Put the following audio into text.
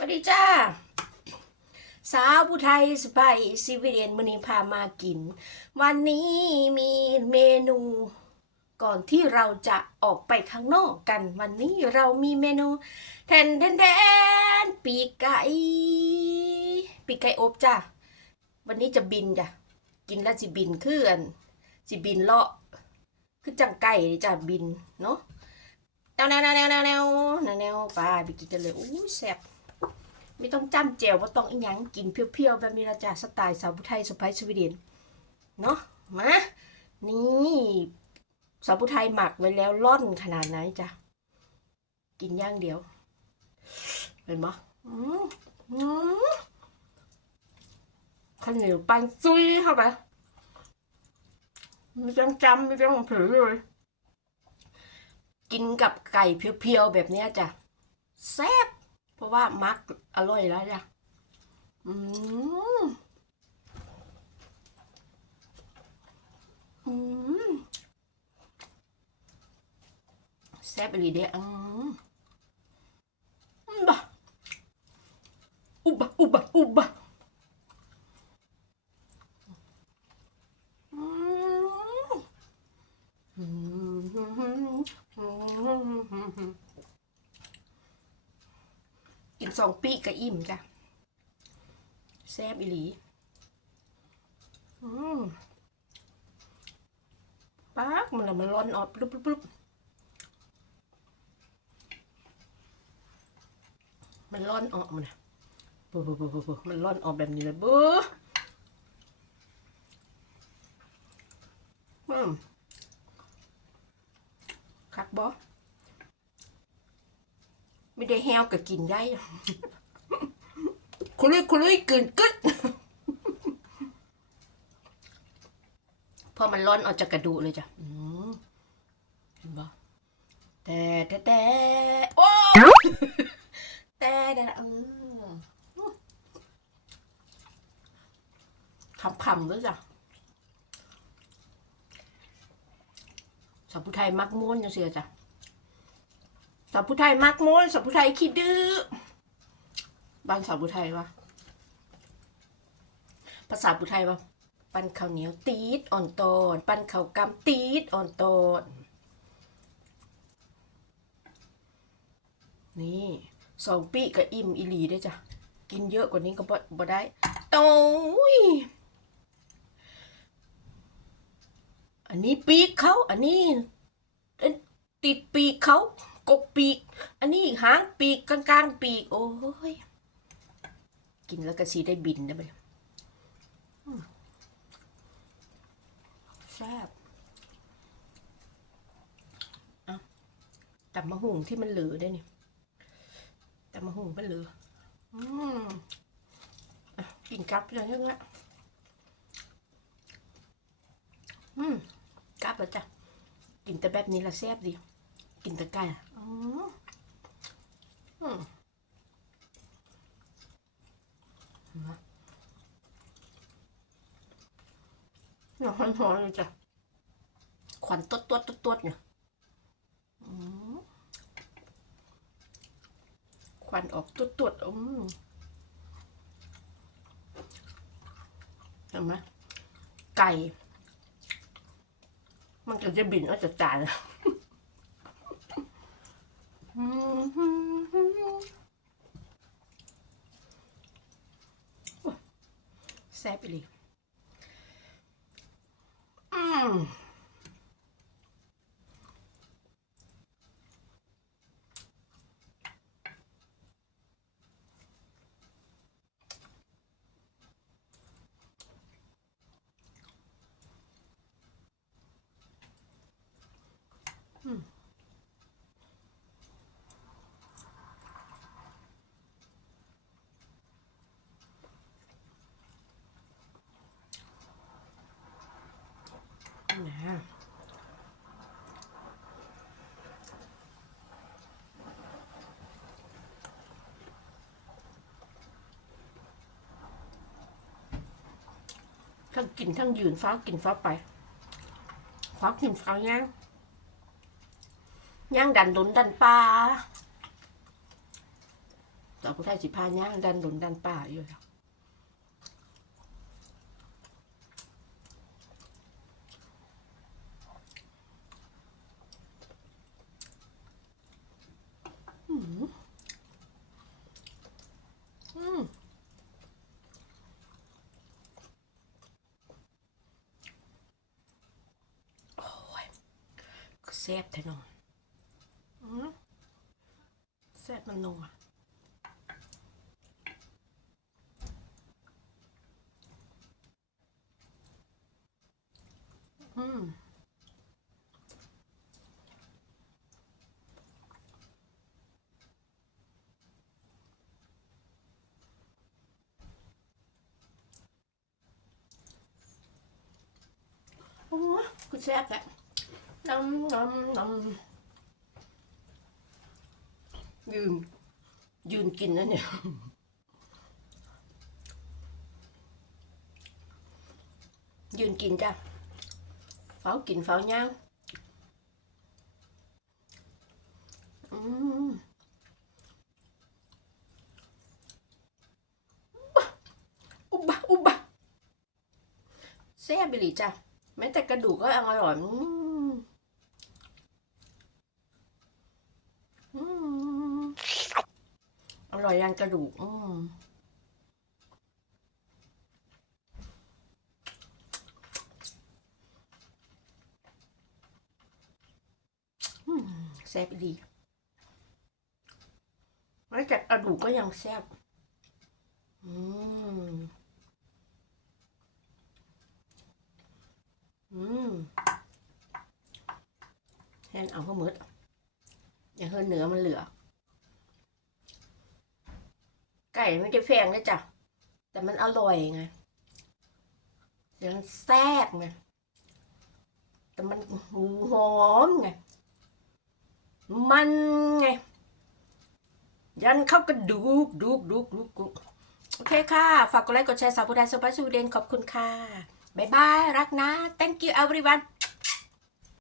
สวัสดีจ้า สาวผู้ไทยสบายสิวิเลียนมือนี้พามากิน วันนี้มีเมนูก่อนที่เราจะออกไปข้างนอกกัน วันนี้เรามีเมนูแทนแทนแทนปีกไก่ปีกไก่อบจ้าวันนี้จะบินจ้ะกินแล้วจะบินเคลื่อนสิบินเลาะคือจังไก่จ้ะบินเนาะแนวแนวแนวแนวแนวแนวแนวปลาบิกินจะเลยอู้แซ่บ ไม่ต้องจ้ำแจวว่าต้องอีหยังกินเพียวๆแบบนี้ละจ้ะสไตล์สาวผู้ไทยสไปซ์สวีเดนเนาะมานี่สาวผู้ไทยหมักไว้แล้วร่อนขนาดไหนจ้ะกินย่างเดียวเป็นปะอืมข้าวเหนียวปันซุยเข้าไปไม่ต้องจำไม่ต้องผือเลยกินกับไก่เพียวๆแบบนี้จ้ะแซ่บ เพราะว่ามักอร่อยแล้วจ้ะอืมอืมแซ่บอีหลีเด้อืมอืมบะอุบะอุบะอุบะอืมอืม กิน สองปีกระอิ่มจ้ะแซ่บอีหลีอืมปากมันละมันร้อนออกปุ๊บปุ๊บปุ๊บมันร้อนออกมันนะปุ๊บปุ๊บปุ๊บปุ๊บมันร้อนออกแบบนี้เลยบู๊อืมคักบอ ไม่ได้แห้วก็กินได้คุลุยคุลุยกลืนกึดพอมันร้อนออกจากกระดูกเลยจ้ะอืมเห็นปะแต่แต่แต่โอ้แต่แต่อืมคำคำๆด้วยจ้ะสาวผู้ไทยมักม้วนจังเสียจ้ะสาวผู้ไทยมักม้นสาวผู้ไทยขี้ดื้อบ้านสาวผู้ไทยวะภาษาผู้ไทยวะปั้นข้าวเหนียวตีดอ่อนตอนปั้นข้าวกำตีดอ่อนตอนนี่สองปีกับอิ่มอีหลีได้จ้ะกินเยอะกว่านี้ก็บ่บ่ได้โต้ยอันนี้ปีกเขาอันนี้ติดปีกเขา กกปีก อันนี้หางปีกกลางๆปีก โอ้ย กินแล้วก็สีได้บินนะไปแซ่บอะตับมะหุงที่มันเหลือได้นี่ตับมะหุงมันเหลือ อืมอะกินกับอย่างนี้ละอืมกับแล้วจ้ะกินแต่แบบนี้ละแซ่บดี กินแต่ไก่อะอ๋ออืมนะเนี่ยหอนๆเลยจ้ะควันตดตดตดตดเนี่ยอืมควันออกตดตดอืมเห็นไหมไก่ มันก็จะบินออกจากจานแซ่บไปเลยอืม นะทั้งกินทั้งยืนฟ้ากินฟ้าไปฟ้ากินฟ้าย่างย่างดันหลุนดันปลาสาวผู้ไทยสิพาย่างดันดนดันป่าอยู่แล้วอืมอืมโอ้ยก็แซ่บแท้นอนอืมแซ่บมันนัวอืมโอ้ยกูแซ่บแหละ น้ำน้ำน้ำยืนยืนกินนะเนี่ยยืนกินจ้ะเฝ้ากินเฝ้าย่างอืมอุบะอุบะแซ่บไปเลยจ้ะแม้แต่กระดูกก็อร่อยอืมอืมอ ร่อยยังกระดูกอืมแซ่บดีแม้แต่กระดูกก็ยังแซ่บอืม อืมแห้นเอาข้ามืดอย่าเฮินเนื้อมันเหลือ ไก่ไม่ได้แพงนะจ๊ะแต่มันอร่อยไงเดี๋ยวมันแซ่บไงแต่มันหอมไงมันไง ยันเข้ากระดูกดูกดูกดูกดูกโอเคค่ะ ฝากกดไลค์กดแชร์สาวผู้ใดสบายสูเดนขอบคุณค่ะ บ๊ายบาย รักนะ thank you everyone